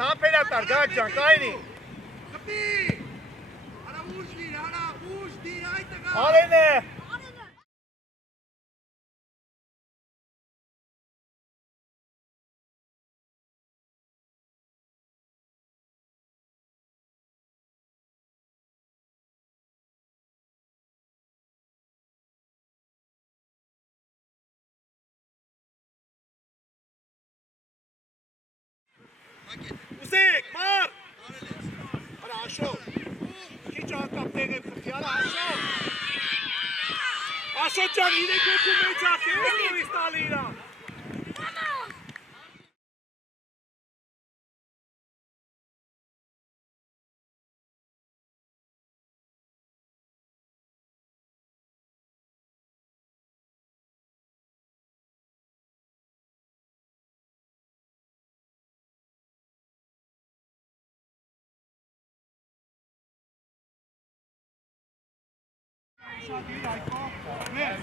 Համբերատար, գաք ջան, կայնի։ Խփի։ Արա ուժ դիր, այ տղա։ Արեն է։ Ուզիկ, մար։ Արա Աշո։ Քիչ անկապ տեղ եմ խփի, արա Աշո։ Աշո ջան, իրեք ոգու մեծ ախի, ո՞ր նորից տալի իրան։ Շատիր այկո, մեր։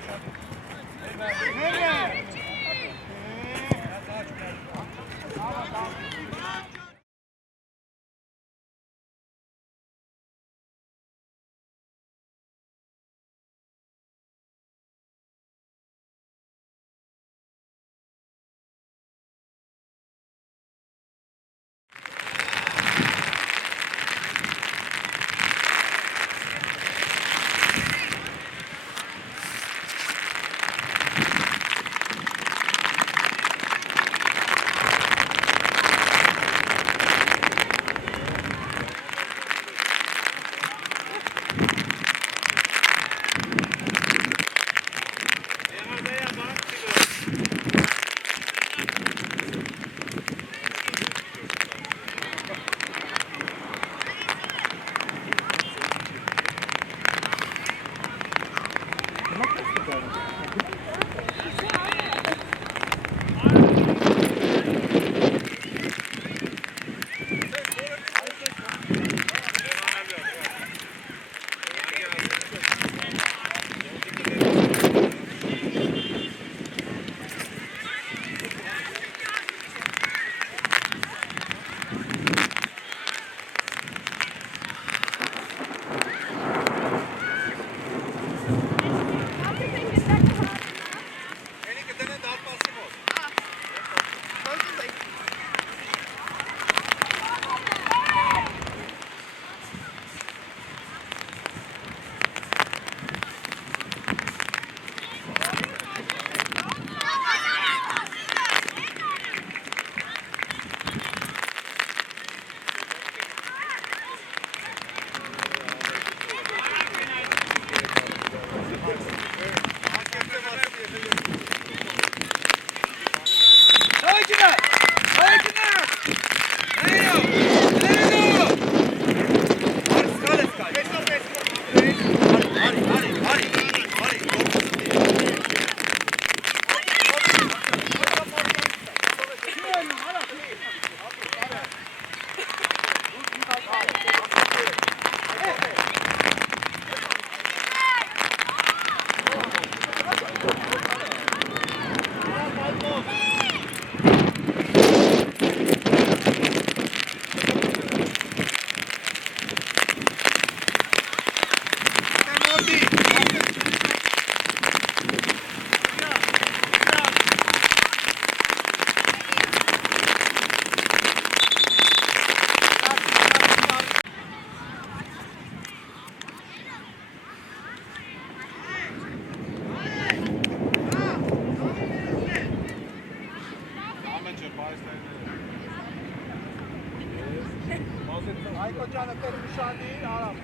Այկո ջանը տես մշանի, արամ։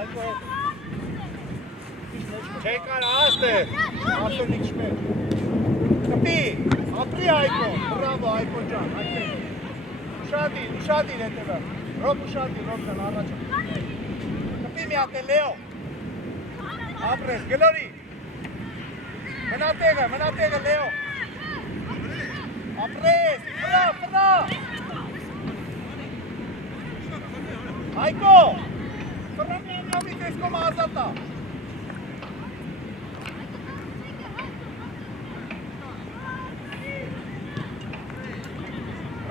Այկո։ Չեկար աստ է, ասոն իքշ մեր։ Կպի, ապրի այկո, բրավո այկո ջան, այկո։ Ուշադիր հետևը, ռոբ ուշադիր, ռոբ ջան, առաջ։ Կպի միատ է, լեո։ Ապրես, գլորի։ Մնատեղը, լեո։ Ապրես, վրա։ Այկո, ֆրանյանյամի տեսկոմ ազատա։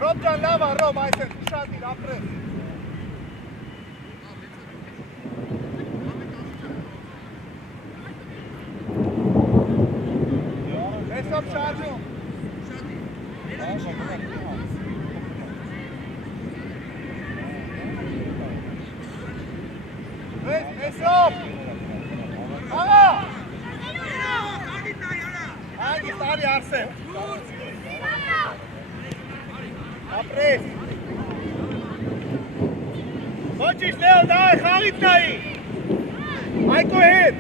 Ռոբ ջան լավ է, Ռոբ, այսպես ուշադիր, ապրես։ Մեսրոպ շարժում։ Մեսրոպ։ Աղա։ Հագիստ արի Արսեն։ Ապրես։ Ոչիշ Լեո, դայ, խաղիտ նայի։ Այկո հետ։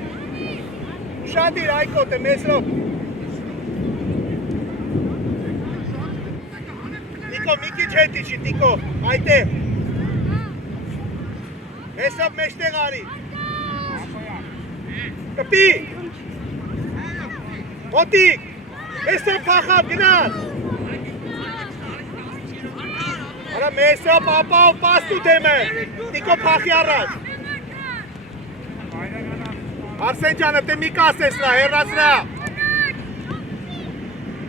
Ուշադիր Այկո, տե Մեսրոպ։ Տիկո, մի քիչ հետ իջի, Տիկո, այդտեղ։ Մեսրոպ մեջտեղ արի։ Կպի։ Մոտիկ։ Մեսրոպ փախավ, գնաց։ Արա Մեսրոպ ապավ պաստու դեմը։ Տիկո փախի առաջ։ Արսեն ջանը, դե մի կասես նա, հեռացրա։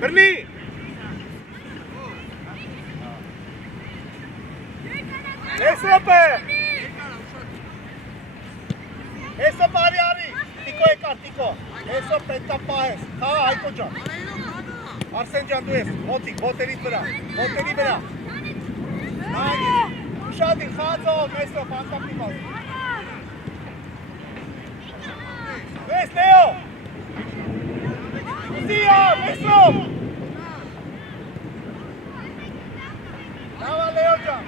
Բրնի։ Մեսրոպը։ Մեսրոպ արի։ Տիկո եկար, Տիկո։ Մեսրոպ պետք է պահես։ Խաղա Հայկո ջան։ Արսեն ջան դու ես, մոտիկ, ոտերից վրա, ոտերի վրա։ Ուշադիր, խաղացող, Մեսրոպ, անտապի բազ։ Վես, Լեո։ Ուզիա, Մեսրոպ։ Լավա Լեո ջան։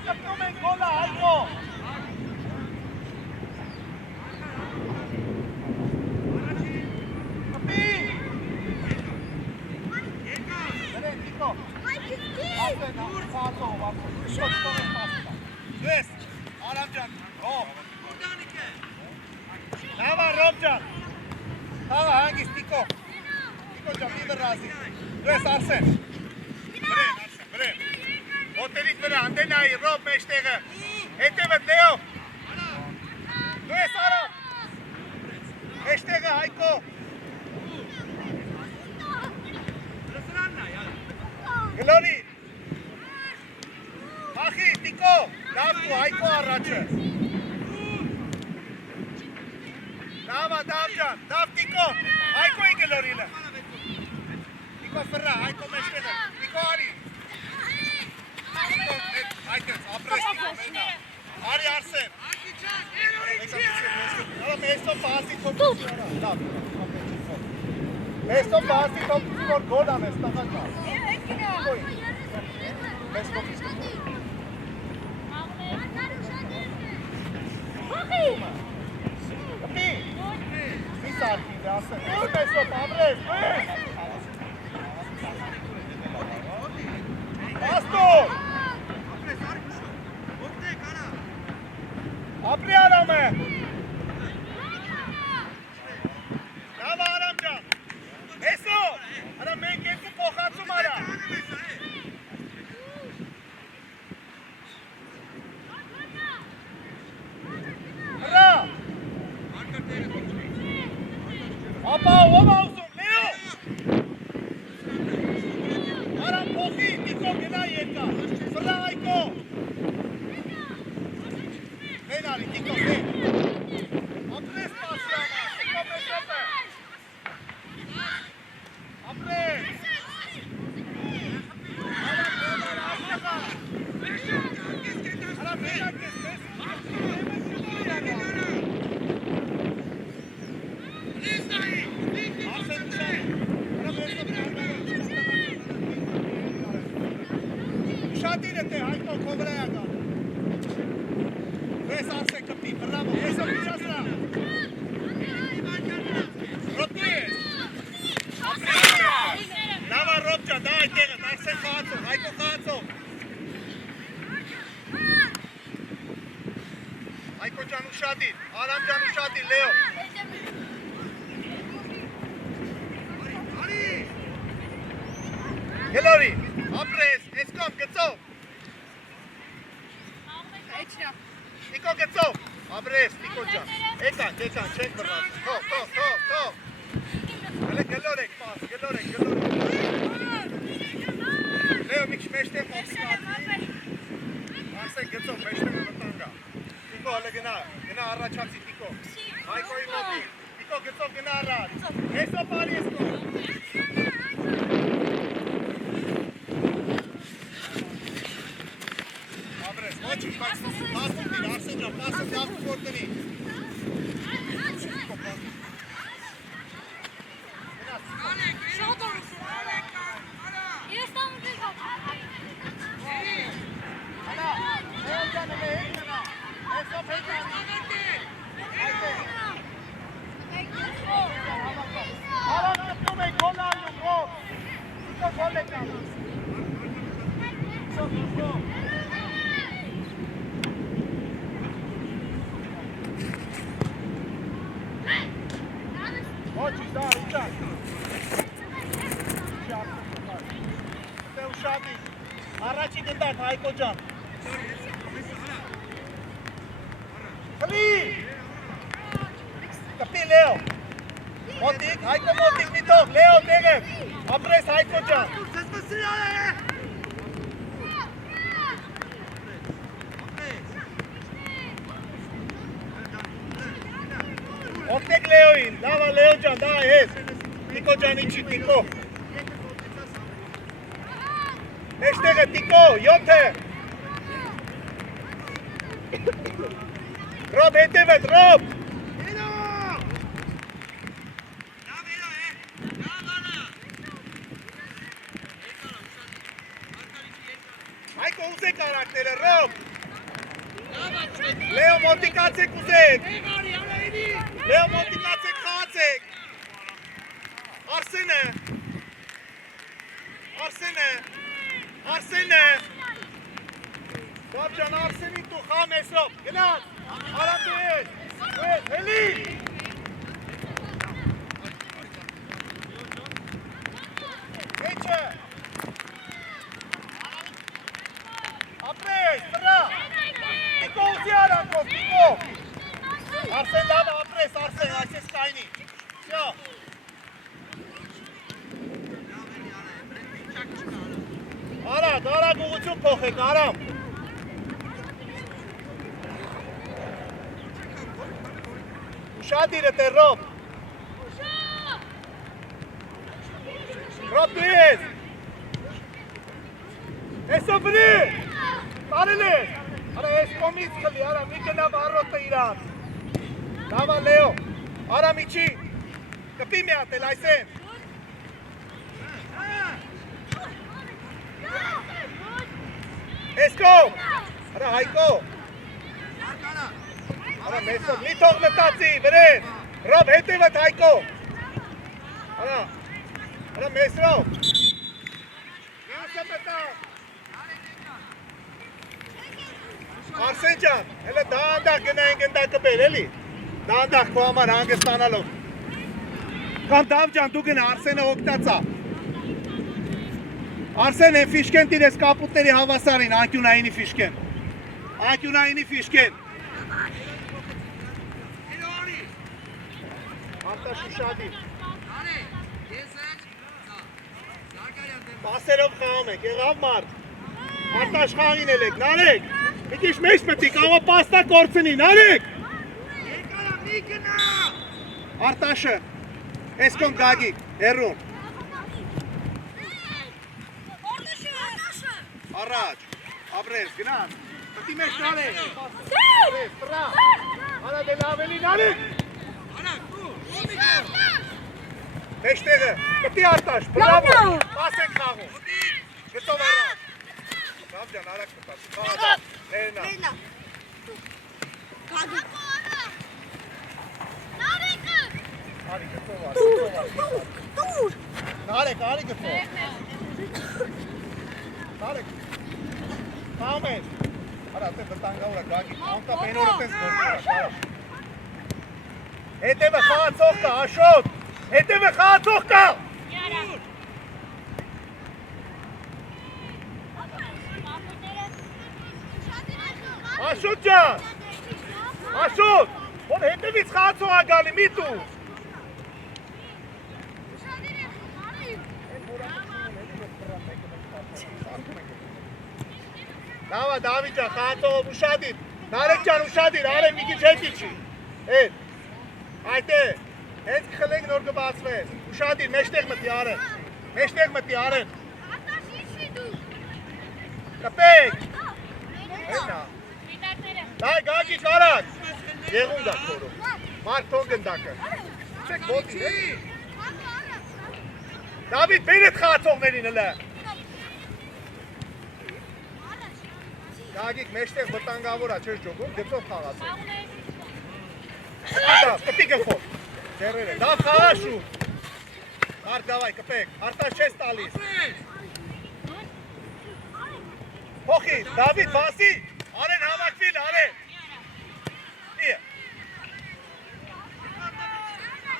Կպնում ենք գոլը, Հայկո։ Կպի։ Դրեն, Տիկո։ Ասեն, խաղացող, Դուես, Արամ ջան, Ռոբ։ Լավա, Ռոբ ջան։ Խաղա, հանգիստ, Տիկո։ Տիկո ջան, մի վրազի։ Դուես, Արսեն։ Բրեն, Արսեն, բրեն։ Ոտերից վրա, անդենայի, Ռոբ մեջտեղը, հետևդ Լեո, դու ես Արամ, մեջտեղը Հայկո, գլորի, խախի, Տիկո, լավ դու Հայկո առաջը, լավա, դավ ջան, դավ Տիկո, Հայկոյի գլորիլը, Տիկո վրա, Հայկո մեջտեղը, Տիկո արի, Այդպես, ապրես Տիկո մենա, արի Արսեն, Մեսրոպ բասի թոպ լավ, Մեսրոպ բասի թոպ որ գոլ անես, տղակ կա, Մեսրոպ կպի, մի սարքի դե ասեն, Մեսրոպ ապրես, Աստոր, ապրի Արամ է, լավ Արամ ջան, հեսո, արա մենք երկու փոխացում արա, հրա, ապա ով ասում, Լեո, Արամ փոխի, Տիկո գնա երկա, վրա Հայկո, Ven Ali, Tiko, ven. Apres pasi ama. Tiko Meshrope. Apres. Ara bela kes. Shati dete, Haiko kovraya. Ves Arsen Kapi, bravo, eso pichasra. Rodríguez. Lava Robja, dai tega, Arsen Khatso, Haiko Khatso. Haiko jan ushadin, Aram jan ushadin, Leo. Gelori, apres, eskom, getso. Տիկո գծով, ապրես, Տիկո ջան, եկանք, չենք բռած, թող, հələ գլոր եք պաս, գլոր եք, Լեո մի քիչ մեջտեղ մոտիկացի, Արսեն գծով, մեջտեղ մտանգա, Տիկո հələ գնա առաջացի Տիկո, Հայկոյի մոտիկ, Տիկո գծով գնա առաջ, հեսո պարի եսկո, ապրես, ոչինչ, բայց պասը դիր, Արսեն ջան, պասը դավ որ տնի, Առաջի գնդակ Հայկո ջան Խլի Կպի Լեո Մոտիկ, Հայկո մոտիկ միտող, Լեո դեղև Ապրես Հայկո ջան Օգնեք Լեոին, լավա Լեո ջան, դա ես Տիկո ջան իչի, Տիկո Մեջտեղը Տիկո, 7 Ռոբ հետևդ, Ռոբ Հայկո ուզեք արակները, Ռոբ Լեո մոտիկացեք ուզեք Լեո մոտիկացեք խաղացեք Արսենը Բաբ ջան Արսենին դու խամ ես Ռոբ գնաց Արանդես հելի Եչը Ապրես տրա Տիկո ուզի արանքով Տիկո Արսեն լավը ապրես Արսեն այսես կայնի Շո Արագ ուղղություն փոխեք, արամ Ուշադիրը տեր Ռոբ Ռոբ դու ես Էսո բրի Տարել ես Արա ես կոմից խլի, արա մի կնավ առոտը իրան Լավա Լեո Արա միչի Կպի մի ատել այսեն Էսկո Արա Հայկո Արա մեսով մի թող մտացի վրեն Ռոբ հետևդ Հայկո Արա մեսրով Նասը մտավ Արսեն ջան հելը դանդակ գնային գնդակը բեր էլի Դանդակ քո համար հանգստանալով Կամ դավ ջան դու գնա Արսենը օգտացա Արսեն են ֆիշկեն տիրես կապուտների հավասարին, անկյունայինի ֆիշկեն Արտաշ ուշադիր Պասերով խաղում եք, եղավ մարդ Արտաշ խաղին էլ եք, նարեք Մի քիչ մեջ մտիկ, աղա պաստա կորցնի, նարեք Արտաշը, էսկոն գագիկ, հերուն Առաջ, ապրես, գնան, պտի մեջ նարեք, ապրես, տրա, արա դել ավելի նարեք, մեջտեղը, պտի արտաշ, բրավո, պաս ենք խաղում, գծով առաջ, Ռավ ջան, արակ մտաց, խաղաց, ներնա, արի գծով արի, նարեք, արի գծով, նարեք, Խաղում ես, արա տե վտանգավորը գագի, անկա պենորը տես գործորա, հետևը խաղացող կա, Աշոտ, հետևը խաղացող կա, Աշոտ ջան, Աշոտ, որ հետևից խաղացող ա գալի, մի տու։ Լավա, Դավիթ ջան, խաղացողով ուշադիր, Նարեկ ջան ուշադիր, արեն մի քիչ հետ իջի, հետ, այդ է, հենց կխլենք նոր կբացվես, ուշադիր, մեջտեղ մտի արեն, մեջտեղ մտի արեն, կպեք, հենա, դայ գագի կարակ, եղուն գա քորում, մարդ թող գնդակը, չեք բոտի, Դավիթ, բեր էդ խաղացողներին հլը, Գագիկ մեջտեղ վտանգավոր է, չես ջոգում, գծով խաղացող, կպի գլխով, ձեռերը, դավ խաղաշու, մարդ գավայ, կպեք, արտաշ չես տալիս, Փոխի, Դավիթ, վասի, արեն համակվիլ, արեն, իը,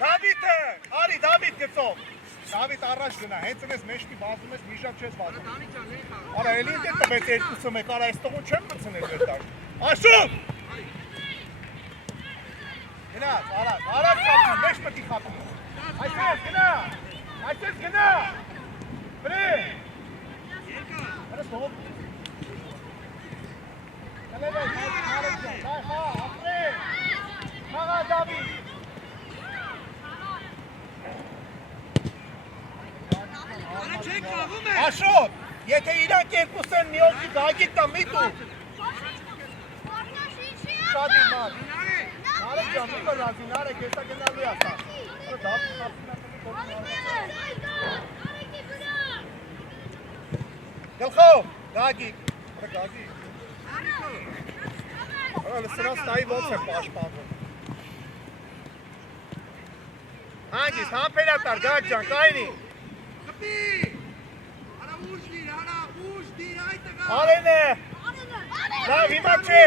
Դավիթը, արի, Դավիթ գծով, Դավիթ առաջ գնա, հենց ընես մեջտի բազում ես, մի շակ չես բազում, արա էլի ինդ է տվեց երկուսը մեկ, արա այս տողուն չեմ մցնել վեր տար, Աշում, գնաց, արաց խապում, մեջ մտի խապում, այսպես գնա, վրե, հրս հոբ, կլև ես, նարեկ ջան, դայ խա, ապրե, խաղա Դավիթ, Աշոտ, եթե իրանք երկուս են մի օգի գագիկ տա մի տու Շադի մար Նարեկ ջան, մի կրազի, նարեկ, եսա գնալու ասա Գլխով, գագիկ Սրանց տայի ոնց է պաշպանվում Հանգիստ, համպերատար, գագ ջան, կայնի Արեն է, լավ հիմա չէ,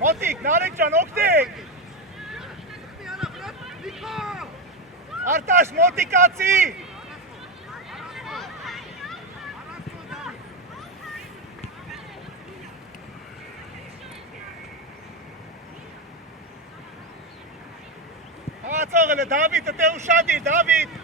մոտիկ, նարեկ ջան, օգտեք, արտաշ մոտիկացի, հացող էլ է, Դավիթ, տե ուշադիր, Դավիթ,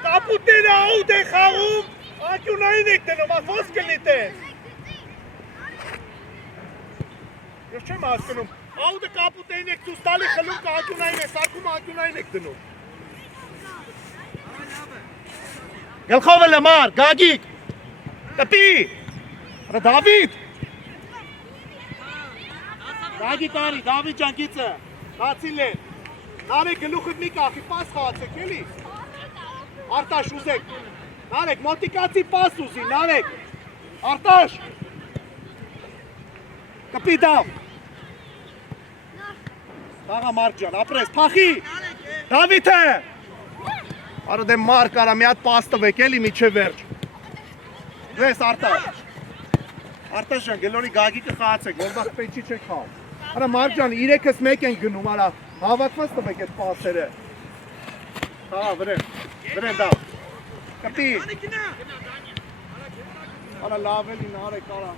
Կապուտները աուտ են խաղում, ակյունային եք դնում, ախոս կլիտես։ Ես չեմ հասկնում, աուտը կապուտային եք ծուս տալի խլում կա ակյունային եք, սարկում ակյունային եք դնում։ Գլխով էլ մար, գագիկ, տպի, Դավիթ։ Գագիկ արի, Դավիթ ջան գիծը, հացիլ են, նարեկ գլուխդ մի կախի, պաս խաղացեք էլի։ Արտաշ ուզեք, նարեկ, մոտիկացի պաս ուզի, նարեկ, արտաշ, կպի դավ, տաղա մարկ ջան, ապրես, պախի, Դավիթ է, արը դեմ մարկ արա, մի հատ պաս տվեք, էլի միչե վերջ, դես արտաշ, արտաշ ջան, գելորի գագիկը խաղացեք, որբախ պեչի չեք խաղ, արա մարկ ջան, իրեքս մեկ են գնում, արա, հավատված տվեք այդ պասերը, հա, Վրեն դավ, կպի, արա լավ էլի նարեկ արա,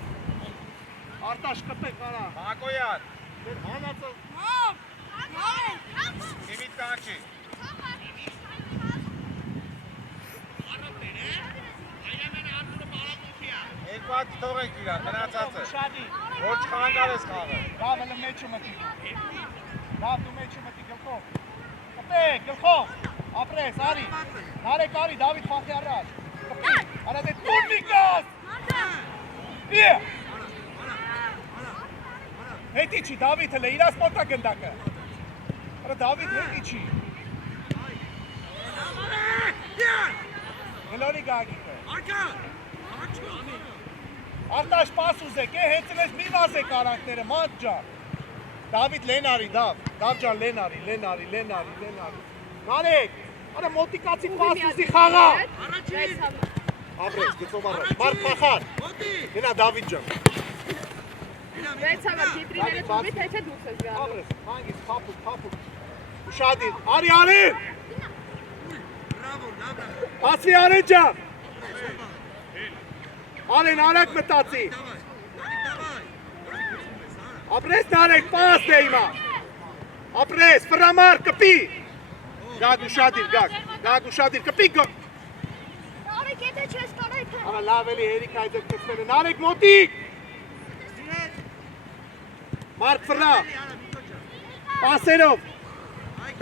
արտաշ կպեք արա, Հակոյան, հանացով, Իմիտ կաչի, երկու հատ թող ենք իրան, մնացած է, որ չխանգար ես խաղը, լավ էլը մեջը մտի, լավ դու մեջը մտի գլխով, կպեք, գլխով, ապրես, արի, նարեկ արի, Դավիթ պախի առաջ, կպի, արա դե տուր միկաս, իե, հետի չի, Դավիթ հլը, իրաս մոտա գնդակը, արա Դավիթ հետի չի, գլորի գագիկը, արտաշ պաս ուզեք, հեցնես մի վազեք արանքները, մանտ ջան, Դավիթ լեն արի, դավ ջան լեն արի, նարեկ, արա մոտիկացի պաս ուզի խաղա, ապրես, գծով առաջ, մարդ պախար, գնա Դավիթ ջան, Վեց համար գիտրիները թողի, թե չէ դուս ես գալու, ապրես, հանգիս, խապուկ, Ուշադիր, արի արին։ Բրավո, լավ։ Ասի արին ջան։ Արին արակ մտածի։ Ապրես նարեք, պաս է հիմա։ Ապրես, վրամար, կպի։ Գագ ուշադիր, գագ ուշադիր, կպի գագ։ Նարեկ եթե չես կարայք է։ Արա լավ էլի հերիք այդեք կծվել է, նարեք մոտիկ։ Մարկ վրա։ Պասերով։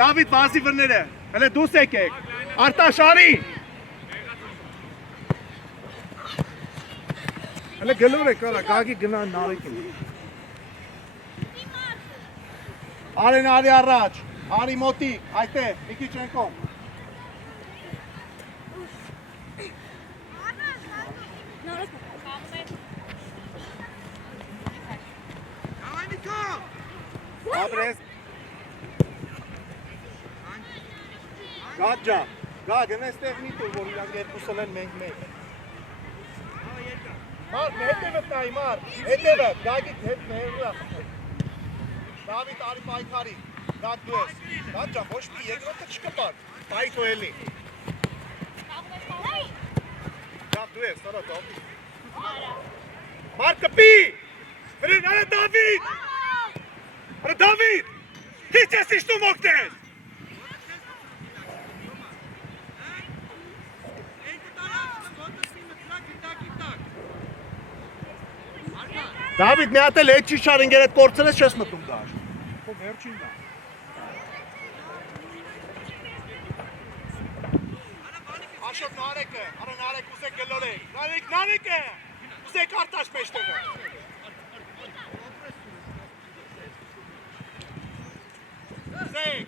Դավիթ վազի վրները, հլե դուս եկեք, արտաշ արի։ Հլե գլոր եք արա, գագի գնան նարեկին։ Արեն արի առաջ, արի մոտիկ, այդտեղ, մի քիչ ենքոմ։ Давай, Նիկո։ Ապրես։ Գադ ջան, գադ, ենեստեղ մի տուր, որ իրանք երկուսել են մենք մեկ։ Մարդ, հետևդ նայի, մարդ, հետևդ, գագիտ հետ ներուրա։ Դավիթ արի պայքարի, գադ դու ես, գադ ջան, ոչ մի երկրոտը չկպար, պայքո էլի։ Գադ դու ես, սարա Դավիթ։ Մարդ կպի, վրեն, արա Դավիթ, արա Դավիթ, հիչ ես իշտում ոգտես։ Դավիթ, մի հատ էլ հետ չի շարին գեր էդ կործել ես չես մտում դաշ։ Քո վերջինն է։ Աշոտ նարեկը, արա նարեկ ուզեք գլորեք, նարեկը, ուզեք արտաշ մեջտեղը։ Ուզեք,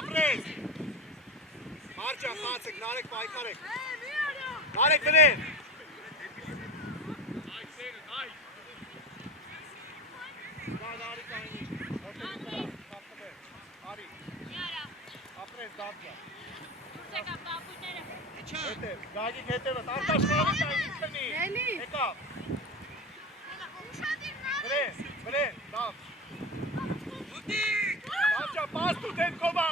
ապրես, մարջան խացեք, նարեկ պայքարեք, նարեկ վրեն։ Ապրես դավջա։ Հետև, գագիկ հետևըտ, արտաշ խաղի կային, ինչ կնի։ Եկա։ Վրեն, դավ։ Դավջա, պաստու դենքովա։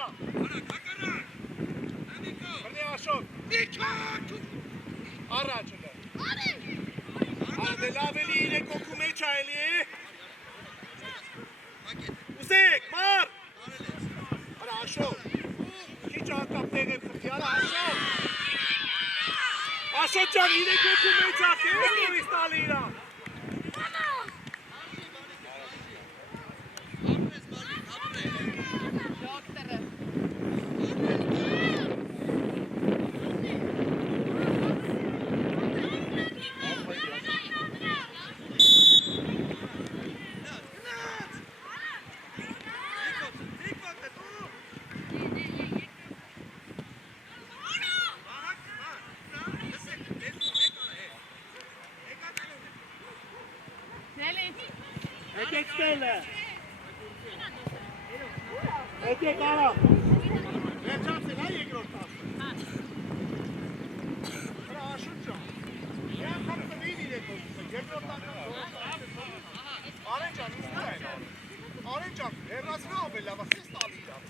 Վրնի աշոտ։ Առաջ հլը։ Արդե լավ էլի իրեք օգու մեջ այլի է։ Ուզեք, մար։ Արա աշոտ։ Քիչ ակապ տեղ եմ խրտի, արա աշոտ։ Աշոտ ջան, իրեք օգու մեջ ակե, ես նորից տալի իրան։ Եկեք ստելը։ Եկեք արա։ Վերջացել, հա երկրորդ տասը։ Հրա աշուտ ջան։ Եան խապտվին իրեք ոսը, երկրորդ տասը։ Արեն ջան, ինձ նրա են արեն։ Արեն ջան, հեռասվա ով է լավա, սես տալի իրաց։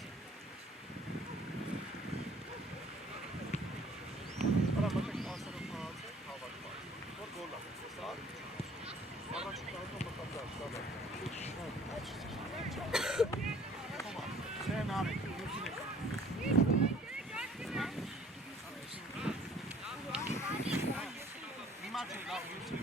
Հրա մտեք տասերը պահացեք, հավակ պահացեք, որ գոլ լավ է, սա։ Առաջ տալու մտածած, լավ է։ Սեն արեք, ուսին եք։ Հիմա չի լավ, ուսին։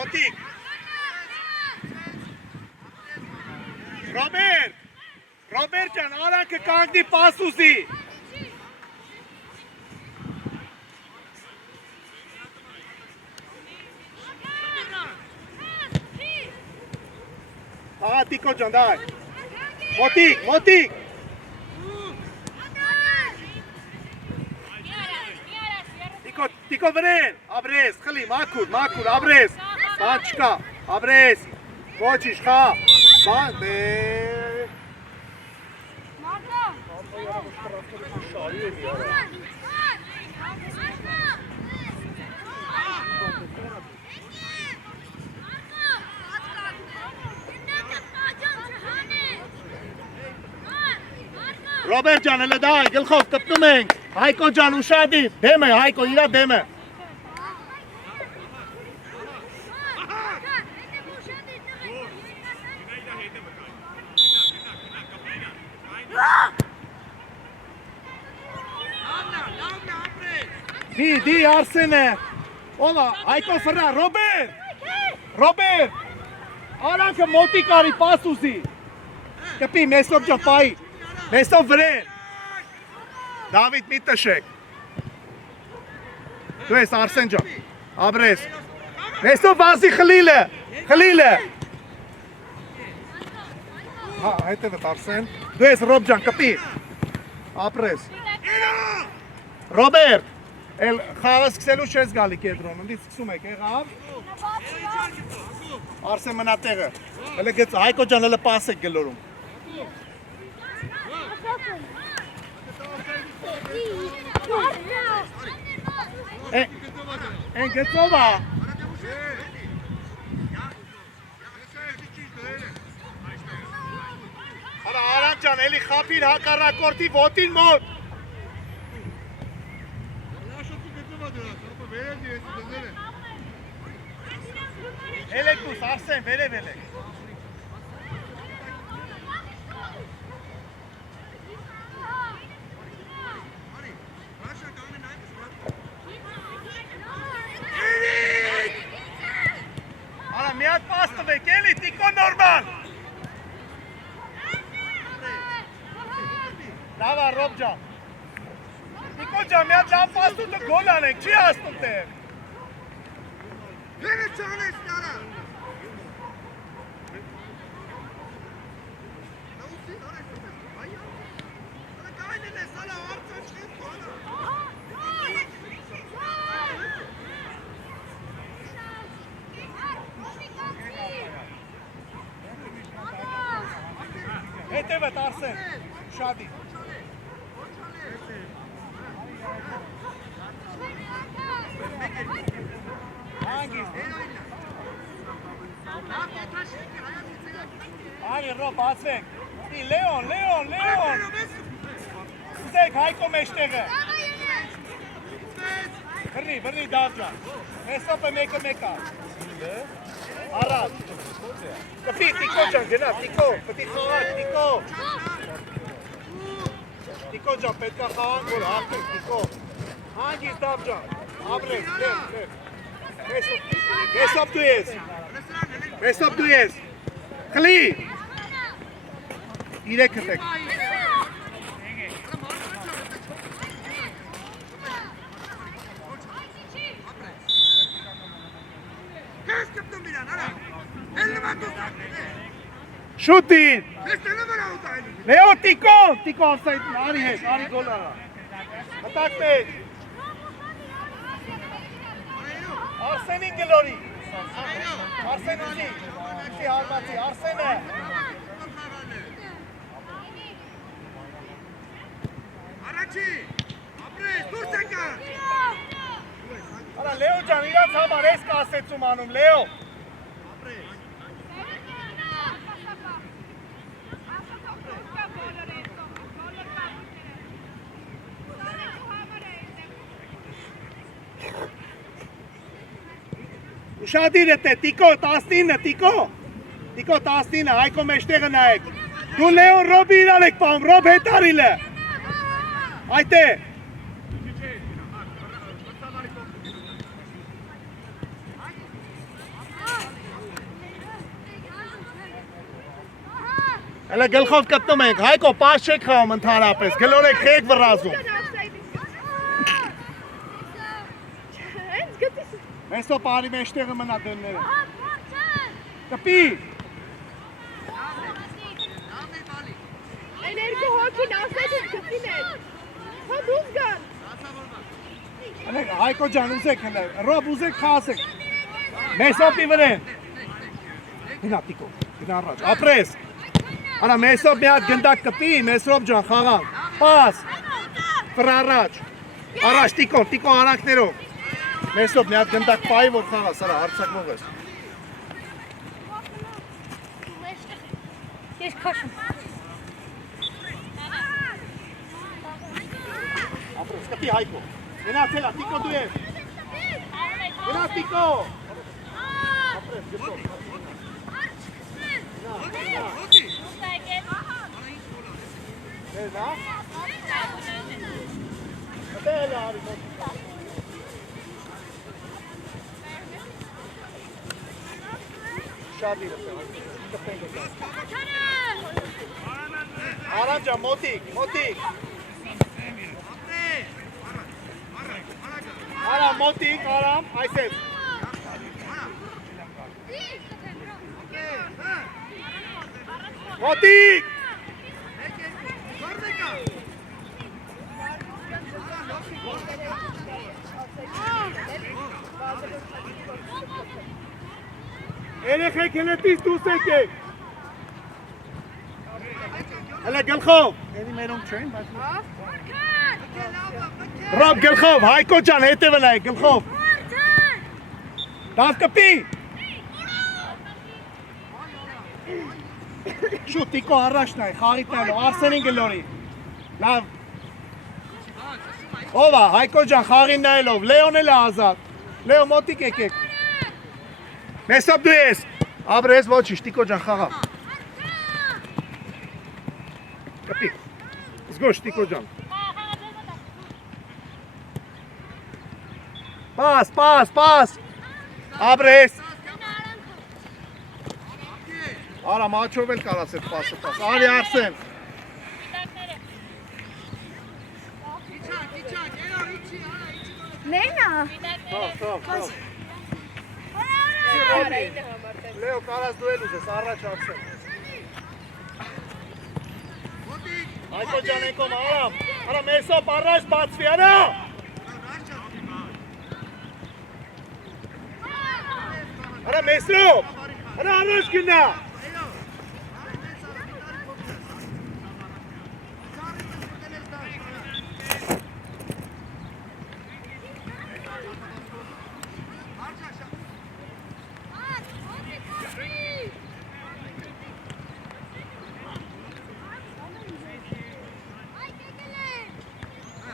Մոտիկ։ Ռոբերտ ջան, արանքը կանգնի պաս ուզի։ Ահա Տիկո ջան, դայ։ Մոտիկ։ Տիկո Տիկո վրեն, Աբրես, խլի, մաքուր, Աբրես, բան չկա, Աբրես, ոչիշ, խա, բան, Ռոբերտ ջան, հələ դա գլխով կպտում ենք, Հայկո ջան ուշադիր, դեմ է, Հայկո իրա դեմ է։ Դի Արսեն է, ովա, Հայկո ֆրա, Ռոբերտ, արանքը մոտիկ արի պաս ուզի, կպի, Մեսով ջան պայի, Մեսով վրեն, Դավիթ մի տշեք, դու ես Արսեն ջան, Աբրես, Մեսով վազի խլիլ է, հա, հետևդ Արսեն, դու ես Ռոբ ջան, կպի, Աբրես, Ռոբերտ, Էլ խաղը սկսելու չես գալի կեդրոն, ընդից սկսում եք, եղավ, Արսեն մնա տեղը, հələ գծ, Հայկո ջան հələ պաս եք գլորում, Են գծով ա, Արա Արան ջան, էլի խապիր հակառակորդի ոտին մոտ, Ելեք դուս, Արսեն, վերև ելեք։ Արա, մի հատ պաս տվեք, էլի, Տիկո նորմալ։ Լավ ա, Ռոբ ջան։ Տիկո ջան, մի հատ լավ պաս տու գոլ անենք, չի հասնում տեղ։ Beni çalıştıra. Հետևդ Արսեն, շադի։ Արի Ռոբ, ասվեք, Լեոն, Սեք, Հայկո մեջտեղը, վրնի դավ ջան, Մեսոպը մեկը, առաջ, կպի, Տիկո ջան, գնա, Տիկո, պտի խաղաք, Տիկո ջան, պետքա խաղանք, որ հաղթենք, Տիկո, հանգիս դավ ջան, Աբրես, Մեսոպ դու ես, խլի, իրեք հտեք, շուտին, Լեո Տիկո արսայտ, արի հետ, արի գոլ արա, հտակներ, Արսենին գլորի, Արսեն ուզի, ուզի հարմացի, Արսեն է, Առաջի, ապրես, դուրս եկա։ Արա Լեո ջան, իրանց համար ես կասեցում անում, Լեո, Ուշադիր է տե, Տիկո, 19, Տիկո, 19, Հայկո մեջտեղը նայեք, դու Լեոն Ռոբի իրան եք պահում, Ռոբ հետ արիլ է, այդ է, Հələ գլխով կպտում ենք, Հայկո, պաս չեք խաղում ընդհանրապես, գլոր եք խեք վռազում, Մեսոպ արի մեջտեղը մնա դեմները, կպի, Էներգո հոգին ասեցին կպին են, հա դուզ գան, Հայկո ջան ուզեք հենց ռոբ ուզեք խասեք Մեսոպի վրան Գնա տիկո գնա առաջ ապրես Արա Մեսոպ մի հատ գնդակ կպի Մեսրոպ ջան խաղան պաս ֆրարաջ առաջ տիկո արանքներով Մեսոպ մի հատ գնդակ պայի որ խաղաս արա հարցակվող ես Ես քաշում ապրես կպի Հայկո Գնացելա տիկո դու ես Գնա տիկո ապրես գսով Ներնա Կտել արի Շադի Արամ ջան մոտիկ Արամ մոտիկ արամ այսպես Մոտիկ Երեխեք հելետից դուս եկեք Հələ գլխով Երի մերում չեն Ռոբ գլխով Հայկո ջան հետևը նայ գլխով Դավ կպի Շուտ տիկո առաջ նայ խաղիտ նայլով Արսենին գլորի Լավ Ովա Հայկո ջան խաղին նայլով Լեոն էլ է ազատ Լեո մոտիկ եկեք Մեսոպ դու ես Ապրես ոչինչ տիկո ջան խաղա Կպի Զգոշ տիկո ջան Պաս Ապրես Արա մաչով էլ կարաս էդ պասը Արի Արսեն Լենա Լեո կարաս դու էլ ուզես առաջ Արսեն Հայկո ջան եկոմ Արա Մեսոպ առաջ բացվի արա Արա Մեսրոպ Արա առաջ գնա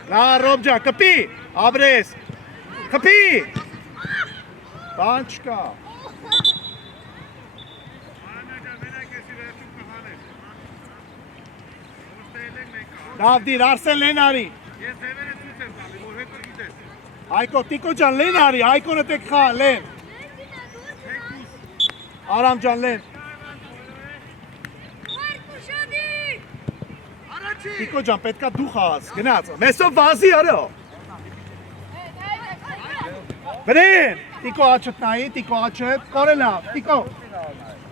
Նա Ռոբ ջան կպի Ապրես Կպի Բան չկա Լավ դիր Արսեն լեն արի Հայկո տիկո ջան լեն արի Հայկոնը տեք խա լեն Արամ ջան լեն Տիկո ջան պետքա դու խաղաս գնաց Մեսով վազի արո Վրեն Տիկո աչըտ նայի Տիկո աչըտ կորելա Տիկո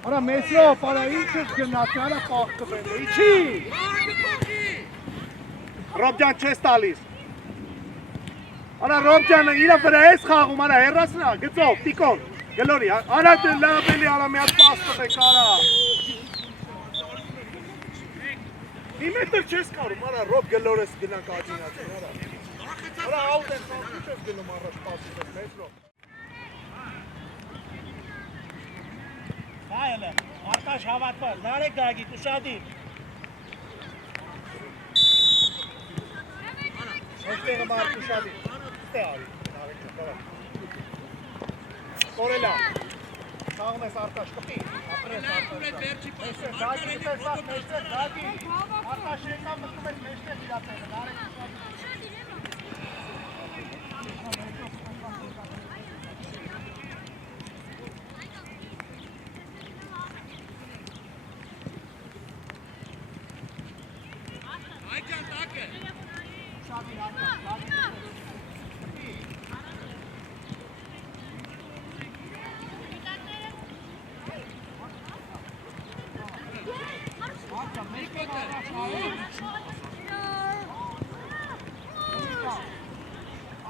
Արա Մեսով արա ինչ ես գնաց արա պաղկը բենը Իչի Ռոբ ջան չես տալիս Արա Ռոբ ջանը իրա վրա ես խաղում արա հեռասնա գծով Տիկոն գլորի արա դե լավ էլի արա մի հատ պաս տվեք արա Մի մետր չես կարում, արա Ռոբ գլորես գնանք աջինացին, արա աուտ են խաղում, չես գնում առաջ պասում ես, Մեսրոպ Հայել է, արտաշ հավատված, նարեք դագի, տուշադիր Եստեղը մար տուշադիր, ստե արի, նարեք դագի Կորելա Սաղում ես արտաշ կպի, ապրես արտաշ Դագի պես լավ, մեջտեղ դագի Արտաշ եկավ մտում ես մեջտեղ իրատեղը, նարեք Այջան տակ է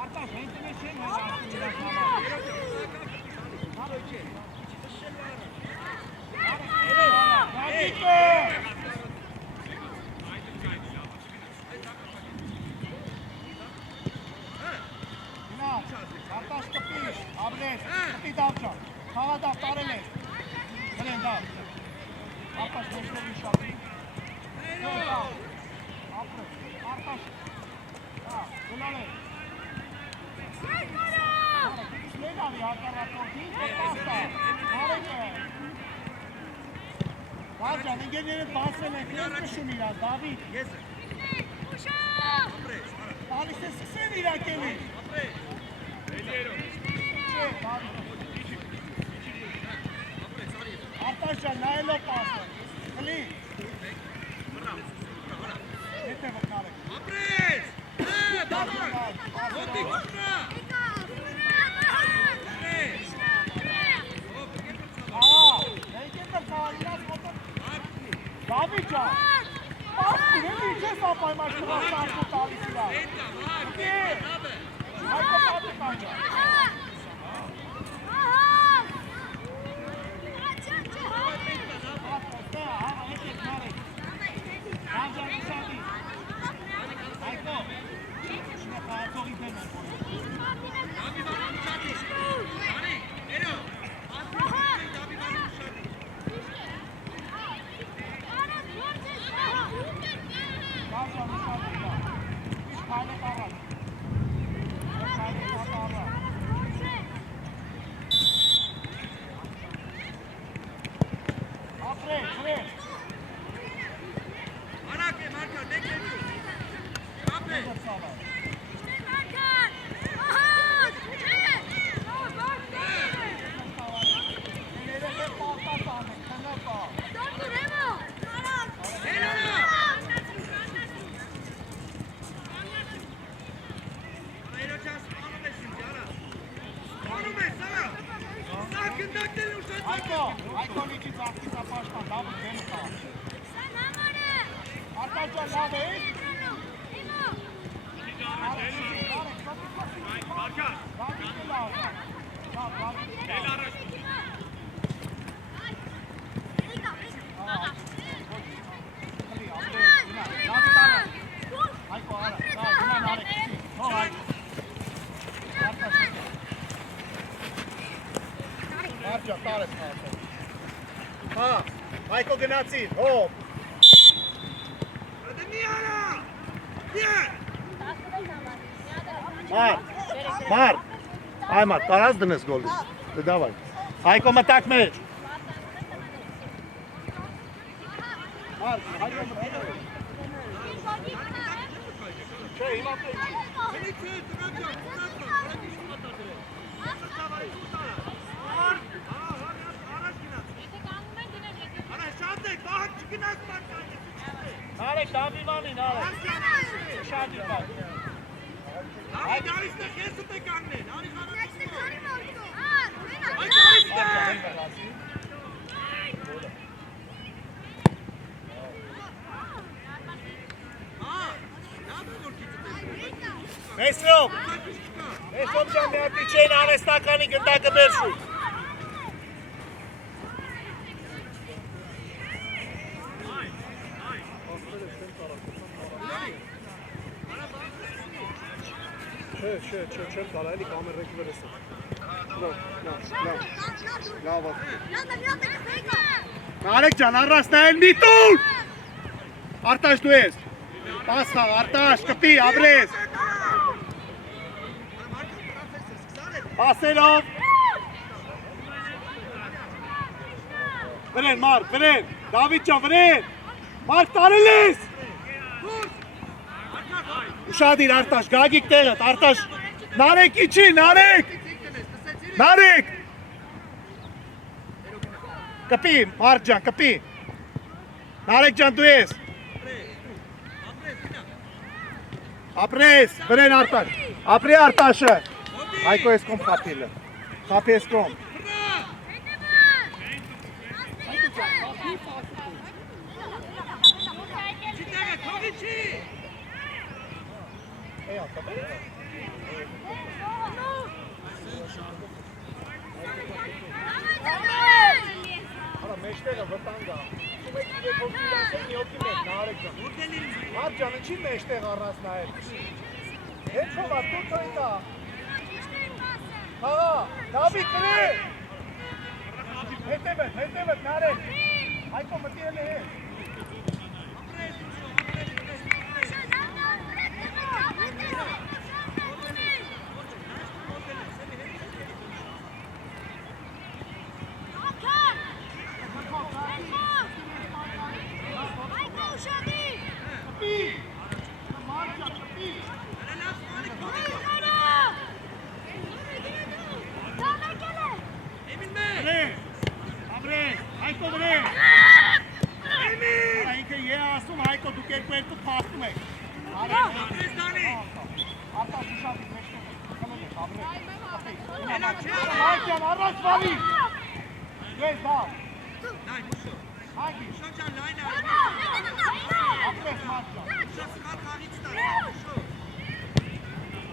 Artaş, hentine şey mi var? Artaş kapıyı, abone, kapıyı davca. Havada tarele. Hadi dav. Artaş meşgul iş yapıyor. Artaş. Ha, bunları. Ne var ya tarafta? Raja, ninguém passa na frente do Mira, David. Dali se mira aquele. Artaşa, naelo passa. Ali. Nete bakale. Apres! Davor! Oti kontra! Davica! Bak, ne diyeceğiz apay maçta başlar bu talisiyle? İki! Hayko kapı kanca. Hayko niçin zaten baştan daha bir benim kaldı. Arkadaşlar lave. Ha, Hayko Gnazi, hop. Mar. Aymat, раздыныз голы. Давай. Hayko ma takme. Mar, hayko. Şey, imam. Narek, da bir vani, Narek. Şadi bak. Abi, da ist der erste gegangen. Mesrom. Mesrom can bir atışın Arestakani gönderdi Berşu. Çöp dalaylı kamerayı verirsin. La bak. Narek arras na el mitul. Artaş tu es. Pasa, Artaş, kapı, abres. Paselov. Vren, Mark, vren. Davidcan, vren. Mark Tarilis. Uşağı değil Artaş, Gagik değil Artaş. Narek için, Narek. Narek. Kapı, Markcan, kapı. Narekcan tu es. Apres, vren Artaş. Apre Artaş'ı. Hayko eskom kapıyla. Kapı eskom. վտանգա։ Ում եք իրեք հոգի իրացել մի հոգի մեկ, Նարեկ ջան։ Մարդ ջան, ինչի մեջտեղ առած նայել։ Հետո վա դու թույնա։ Հա, Դավիթ գրի։ Հետևդ, Նարեկ։ Այդքո մտի էլ է հետ։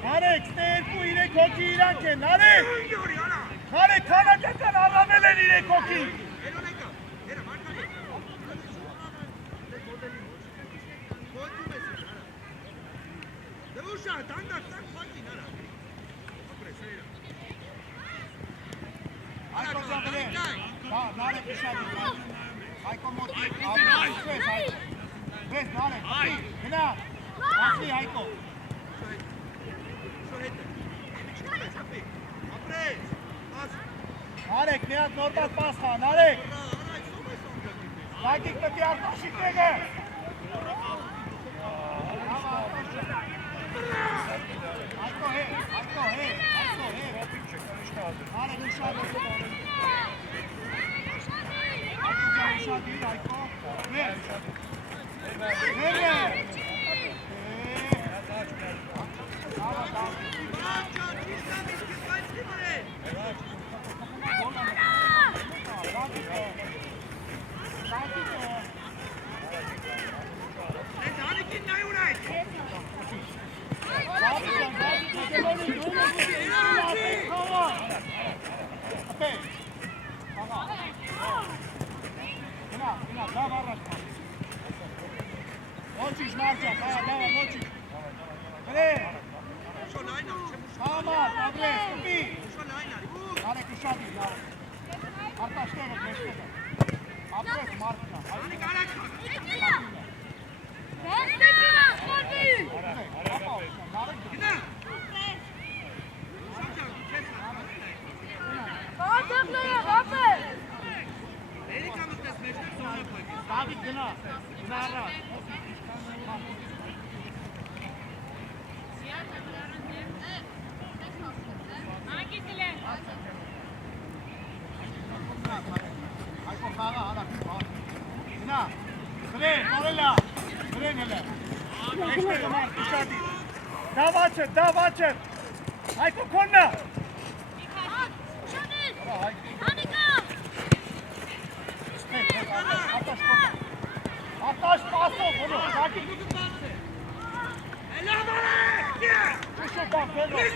Նարեկ, ստերպու իրեք հոգի իրանք են, Նարեկ! Նարեկ, քանակական առավել են իրեք հոգի! Այկո ճամբրեն, Նարեկ իշադի, Այկո մոտի, վես, Նարեկ, գնա, ասլի Այկո։ Նարեկ, մի հատ նորմալ պաս խա, Նարեկ! Լագիկ մտի արտաշիկ նեգը! Այկո հետ, Նարեկ ուշադիր։ Ուշադիր, Այկո, Nočiš, Marča, dava, nočiš. Gre! Tama, dobre, skupi! Nare kušati, Arta štega, neštega. Apres, Marča. David, gına. Zara. Այկո խաղա, հալա, գնա, գրեն, նորելա, գրեն հելը, եշտեղը մարդ, իշատի, դավաչր, Այկո կոննա, արտաշ պասով, շակի, Uşu bak böyle.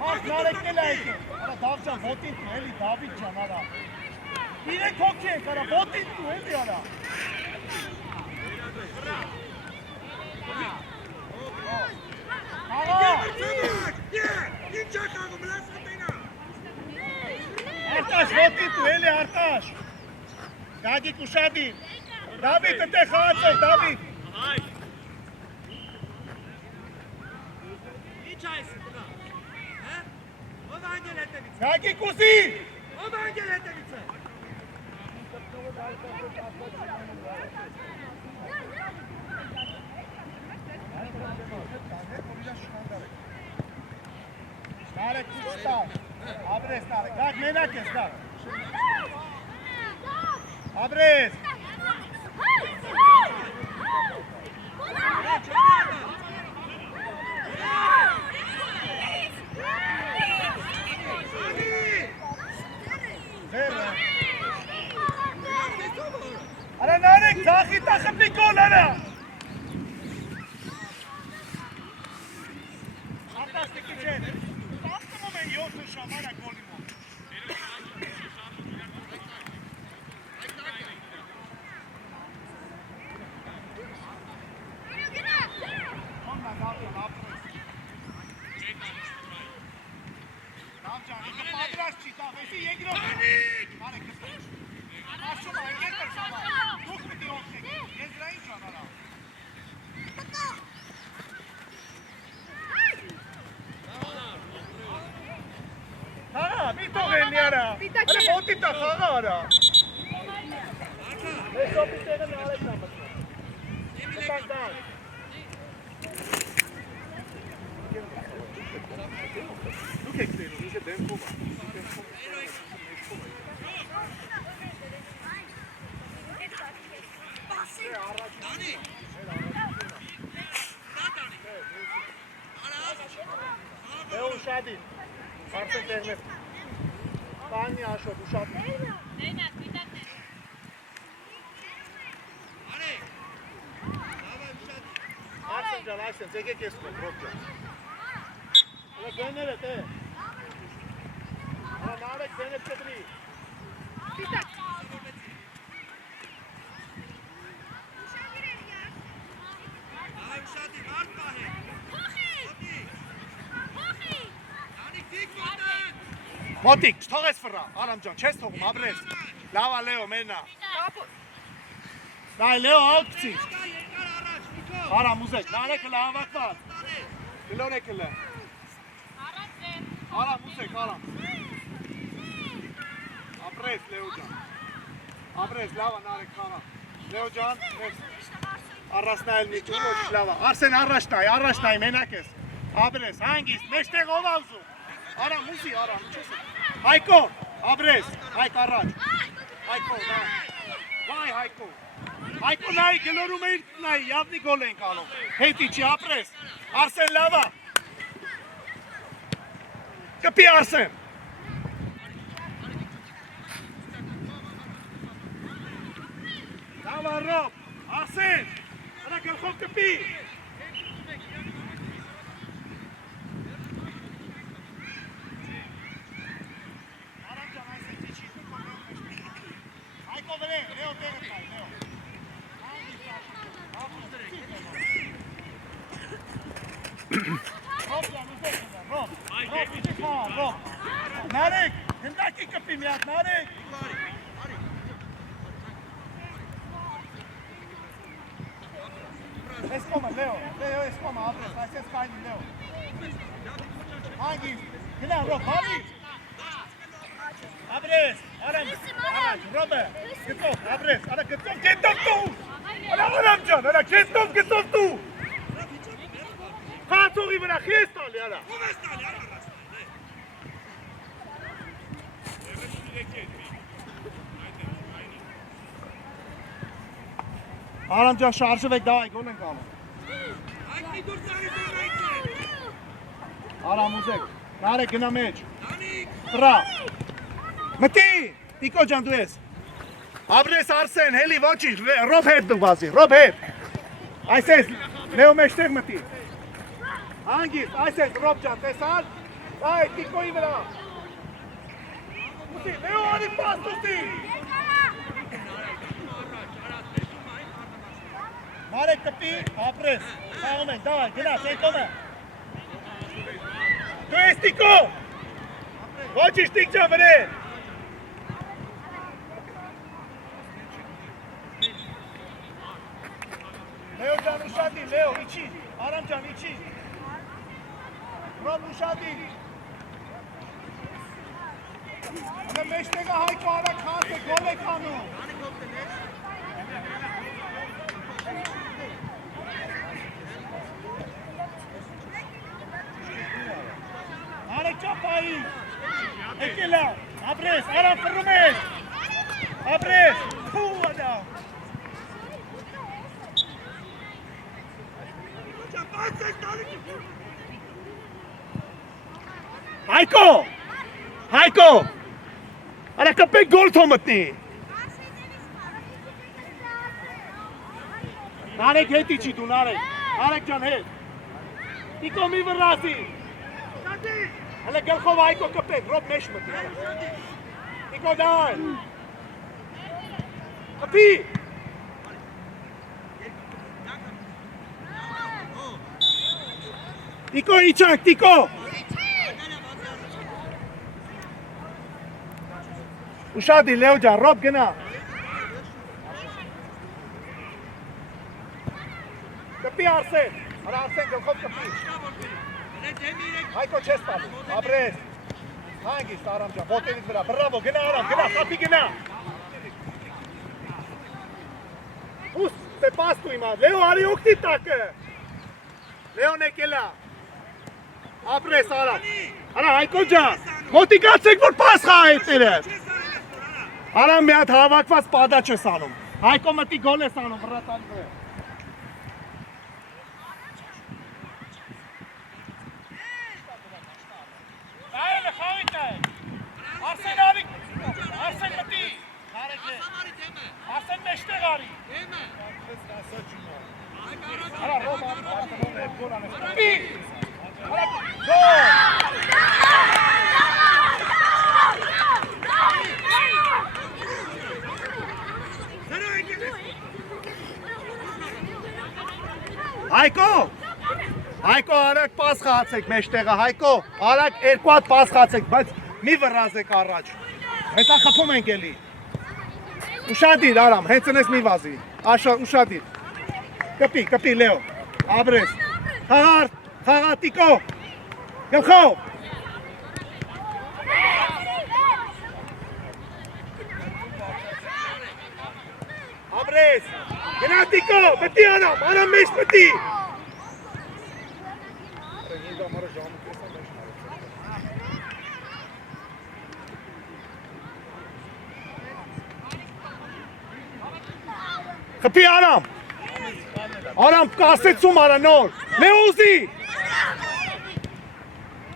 Bak narekli layıkı. Ara davcan botin tu eli David can ara. Yine kokye kara botin tu eli ara. Artaş botin tu eli Artaş. Gagi kuşadi. David te khaatse David. Gagi kusi! Narek kuşta. Abres narek. Gag menak es gag. Abres. Ara Narek, zahit takım bir gol ara. Artaş tekicen. Baktım o ben yoksun şamara golümü. արա։ Ես օպի տեղը նարեք նամսը։ Կտակ դան։ Դուք եք տերում, ինքը դեմքով է։ Dani! Leo ușadi. Foarte termen. Tani așa, ușadi. Arsen can, Arsen, zeke kesme, bırakacağım. Ala gönere te. Ala narek zeynep çetri. Մոտիկ, չթողես վրա, Արամ ջան, չես թողում, ապրես։ Լավ է Լեո, մենա։ Նայ Լեո աուտցի։ Արամ ուզեք, նարեկը լավակված։ Գլորեկը լը։ Արամ ուզեք, Արամ։ Ապրես Լեո ջան։ Ապրես, լավ է նարեկ խանա։ Լեո ջան, առասնայել մի ջուր, ոչ լավ է։ Արսեն առաջ նայ, մենակ ես։ Ապրես, հանգիստ, մեջտեղ ով է ուզում։ Արամ ուզի, Արամ, չես։ Հայկո, ապրես, Հայկ առաջ։ Հայկո, նայ։ Վայ Հայկո։ Հայկո նայ, գլորում էիր նայ, յավնի գոլ ենք ալով։ Հետի չի, ապրես։ Արսեն լավ է։ Կպի Արսեն։ Լավ է Ռոբ, Արսեն, հրա գլխով կպի։ Narek, hindaki kapıyım ya, Narek. Eskoma, Leo, eskoma, abres, ses kaydı Leo. Hangi? Hilal, Rob, hadi. Abres, Aram, Robert, Gıtok, abres, ana Gıtok, Gıtok tu. Ana Aramcan, ana Gıtok tu. Kaçoğu bana xestali ana. Aramcan şarjı ve daha iyi golün kalın. Aram uzak. Nare gına meç. Tra. Mati. Tiko can tu es. Abres Arsen heli voçi. Rob head du bazi. Rob head. I says Leo meştek Mati. Hangis? I says Rob can tesal. Ay Tiko ivra. Mati Leo ani pas tuti. Marek kapi, apres. Πάμε, давай, γυρνά, σήκωμε. Το εστικό. Όχι στίξα, βρε. Leo can uşadi, Leo, içi. Aram can, içi. Rob uşadi. Ana meştega Hayko ara kante, gole kanu. Arek çapayı. Ekela. Abres. Aram fırmez. Abres. Puh adam. Hayko. Hayko. Ara kapek gol tomatni. Narek heti çi tu Narek. Narek can het. Tiko mi vrasi. Hele gel khov Hayko kapek. Rob meşmet. Tiko dai. Kapi. Tiko içak, Tiko. Uşadi Leo can, Rob gena. Kapi Arsen. Ara Arsen gel khov kapi. Hayko chest abi. Abres. Հանգիստ Արամ ջան, ոտերից վրա, բրավո, գնա Արամ, գնա, խափի գնա։ Ուս, դե պաստու իմա, Լեո արի օգտի տակը։ Լեոն եկելա։ Ապրես Արամ։ Արա Հայկո ջան, մոտիկացեք որ պաս խա այդները։ Արամ մի հատ հավաքված պադա չես անում։ Հայկո մտի գոլ ես անում, բրատալի վրա։ Այո, խաղիտ է։ Արսեն արի։ Արսեն մտի։ Արսեն մեջտեղ արի։ Արա Ռոման, Պի։ գոլ։ Հայկո, Հայկո արագ պաս խաղացեք մեջտեղը, Հայկո, արագ երկու հատ պաս խաղացեք, բայց մի վրազեք առաջ, հեսա խփում ենք էլի, ուշադիր Արամ, հենց ընես մի վազի, ուշադիր, կպի Լեո, Աբրես, խաղա Տիկո, գլխով, Աբրես, գնա Տիկո, մտի Արամ մեջ մտի, խփի Արամ կասեցում արա նոր, Լեոզի,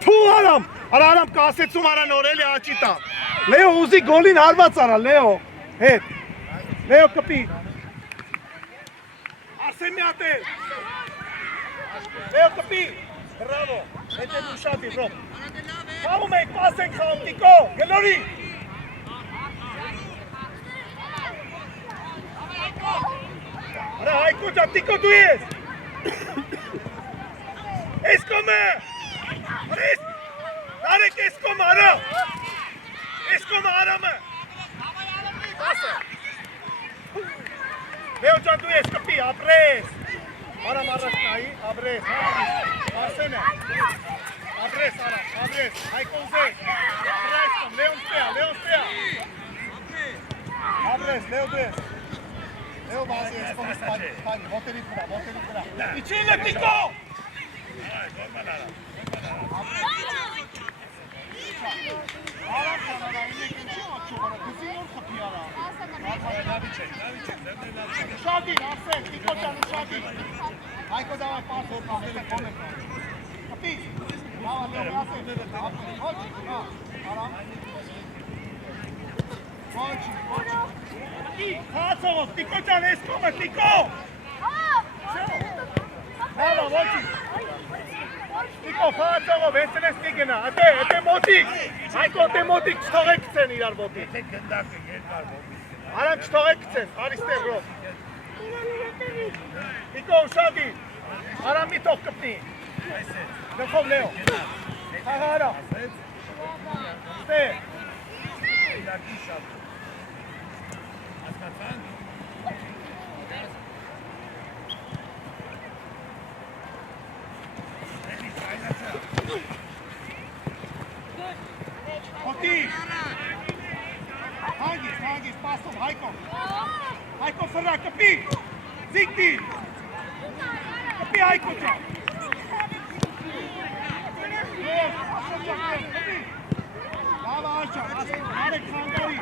թու Արամ կասեցում արա նոր էլի աչի տա, Լեո ուզի գոլին հարված արա, Լեո, հետ, Լեո կպի, Արսեն մի ատել, Լեո կպի, բրավո, հետ են ուշատի, ռոբ, խաղում ենք, պաս ենք խաղում, Տիկո, գլորի, Արա Հայկո ջան, Տիկո դու ես, ես կոմը, Արեք ես կոմը, արա, ես կոմը Արամը, ասը, Լեո ջան դու ես կպի, ապրես, Արամ առաջ նայի, ապրես, Արսենը, ապրես Արամ, ապրես, Հայկո ուզե, ապրես կոմ, Լեոն ստեա, ապրես, Լեո դու ես, Leo բազի ես կոմս պանի, ոտերից վրա, իչին է Տիկո! Արամ խանարայինի կնչի ողջողարը, դուզի նոր խպի արա։ Ուշադիր, Արսեն, Տիկո ճան ուշադիր։ Հայկո դավայ պաս հորնա, հելը կոն է կան։ Խպի, լավա Լեո միասեն, ոչ, Արամ։ Ոչ, Խացողով, Տիկո ճան ես կոմը, Տիկո! Լավա, ոչի։ Տիկո, խացողով, հենցն ես տիգնա, ատե մոտիկ, Հայկո, ատե մոտիկ չթողեք կցեն իրար ոտիկ։ Արամ չթողեք կցեն, արիստեղ ռով։ Տիկո, ուշադի, Արամ մի թող կպնի։ Գլխով Լեո, խաղա Արամ։ Ստեղ։ Մոտիկ։ Հանգիստ, պաստով, Հայկո ֆրա, կպի, զիգդի, կպի Հայկո ջան։ Լավ արջան, արեք խանգարի։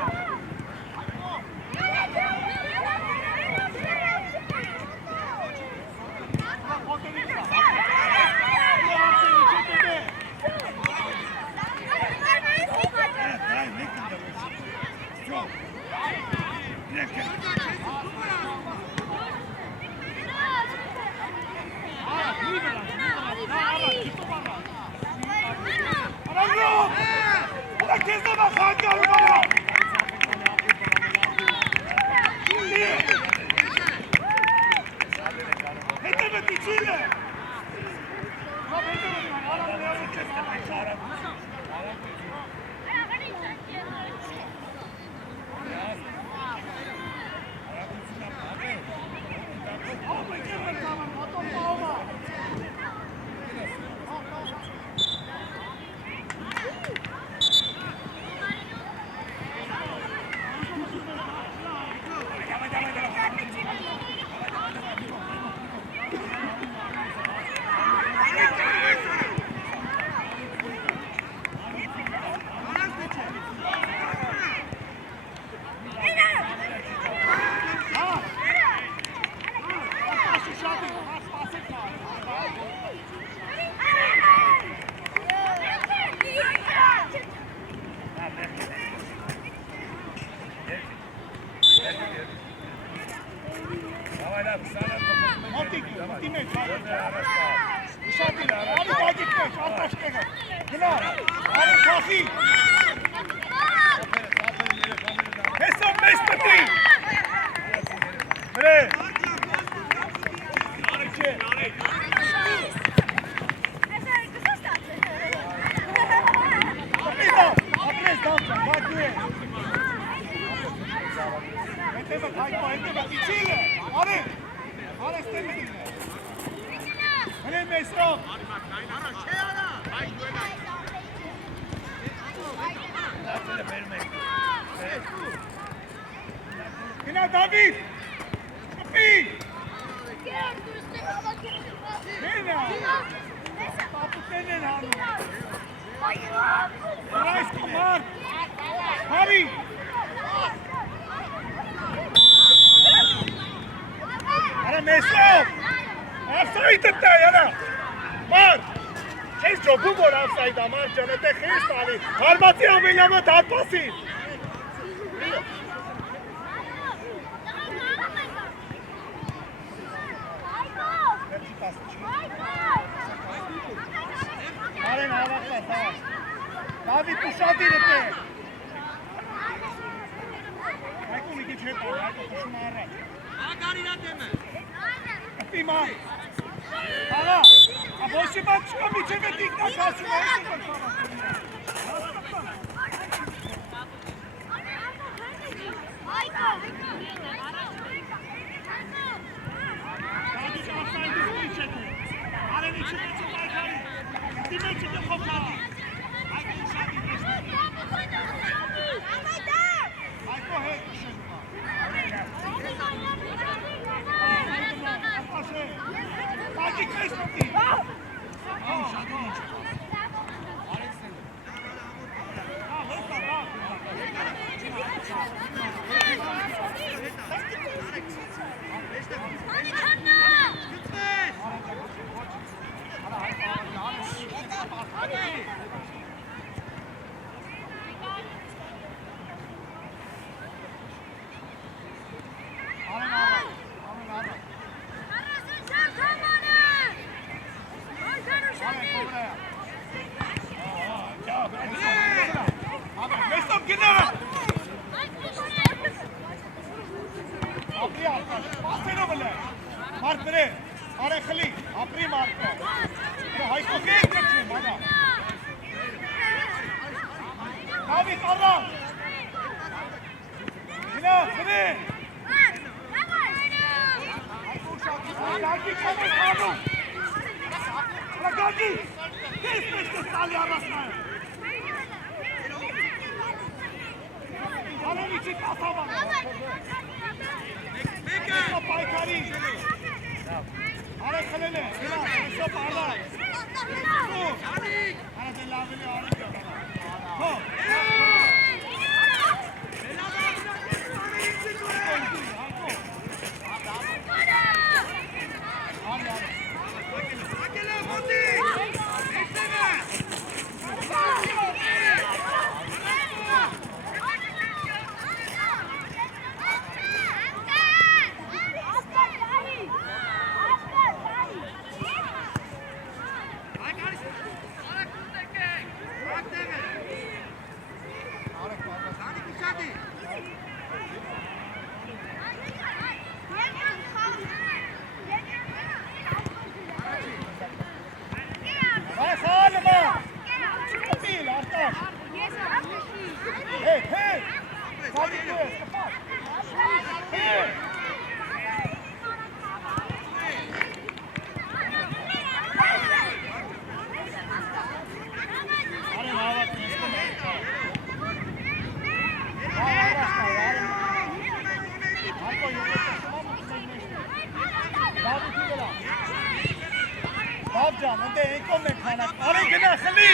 Լավ ջան, ընդ են կողմն են քանակ։ Արի գնա, խլի։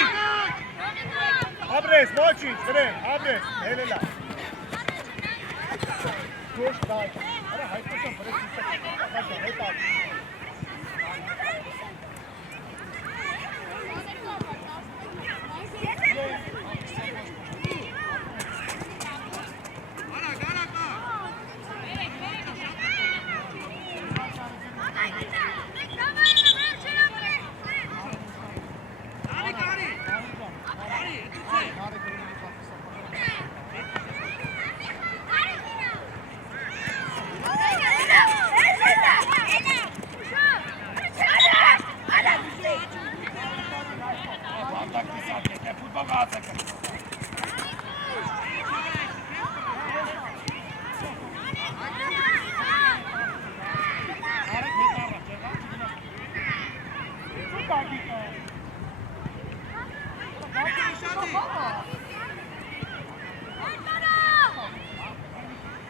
Ապրես, ոչինչ, գրեն, ապրես, հելելա։ Դուշ դայ։ Արա հայտնության բրեց իսա։ Ախաջա, հետա։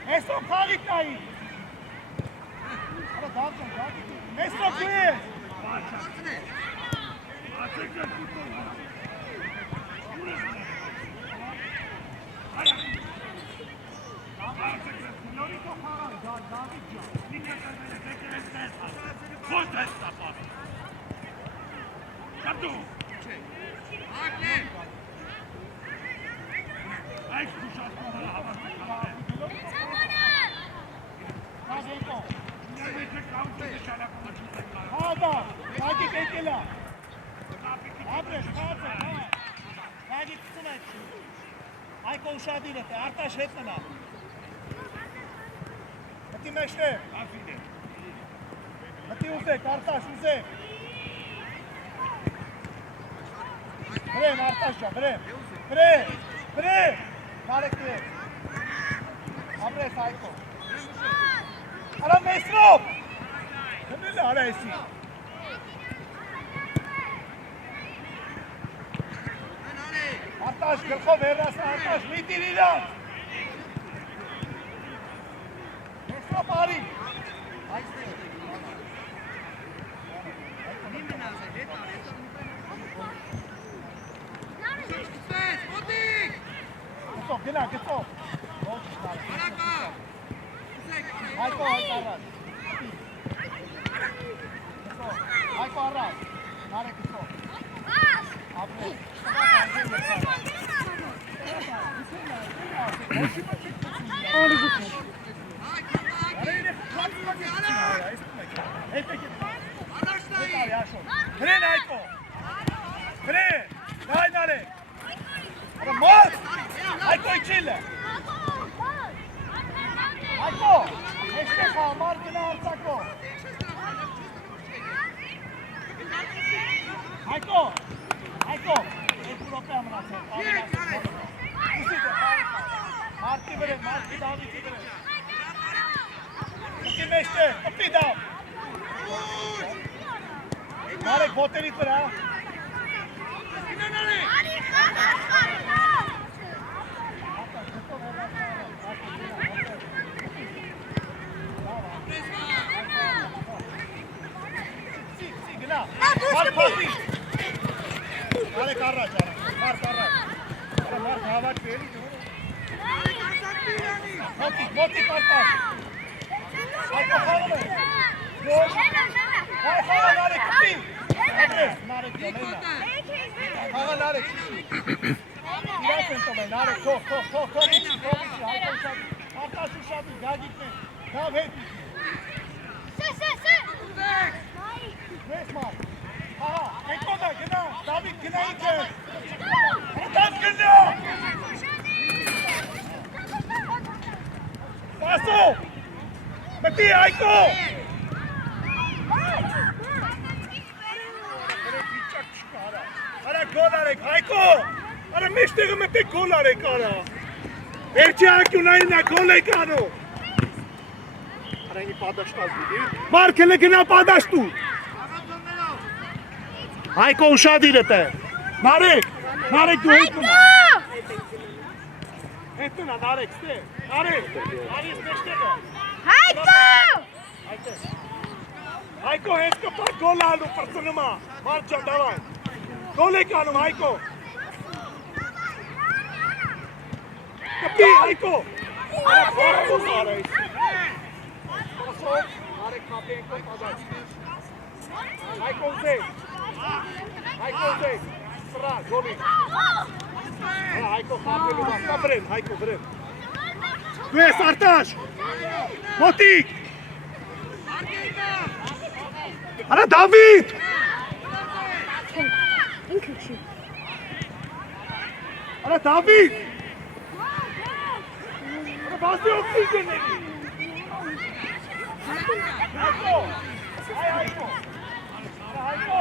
Esto parit nahi. Ara dağıtın, dağıtın. Esto kuye. Hada, hadi bekle. Abre, hadi. Hadi tutun et. Ayko uşağı değil et. Artaş etme lan. Hadi meşte. Hadi uzek, Artaş uzek. Brem, Artaş'a, Brem. Brem, Brem. Karekli. Abre, Ayko. Ara Mesrop. Kimle arayısın? Artaş, Kırko verrası Artaş. Mitin ilan. Mesrop arayın. Gıstop, gına, gıstop. Ayko, Ayko Arras. Ayko Arras. Nare gıstop. Abre. Kren Ayko. Kren. Daj Nare. Mor. Ayko içiyle. Ayko. Eşte kal. Markına Arsako. Ayko. Ayko. Ek Europe amına sen. Usi de Marki bere. Marki daviti bere. Kim eşte? Kapı dav. Marek boteri tura. Mar papi. Are karra jara. Mar karra. Are mar khava peli jo. Moti karta. Ay khava. Josh. Ay khava nare kutti. Abre nare jomena. Khava nare. Ira sento me nare ko. Arta shushabi gagitme. Dav heti. Se. Resmar. Aha, Eko'da gına. David gına içer. Adam gına. Paso. Mati Ayko. Ara gol arek Ayko. Ara meştege mete gol arek ara. Erçi Ayko na gol ekano. Ara ini padaştaz dedi. Markele gına padaştu. Ayko uşağı değil ete. Narek du etuna. Etuna Narek ste. Narek. Narek ste. Ayko! Հայկո հետ կպար գոլ ալու պրծնում է, մարդ ջան, դավայ, գոլ եք անում, Հայկո, կպի, Հայկո, արա պարվում արա իսի, պասով, արեք կապի ենքով պազած, Հայկո զեկ, սրա, գոլի, Հայկո խապելու բան, կա վրեն, Հայկո վրեն, դու ես Արտաշ, մոտիկ, Արա Դավիթ! Ինքը չի։ Արա Դավիթ! Արա բասի օքսիգեն էլի! Հայկո! Այ Հայկո! Արա Հայկո!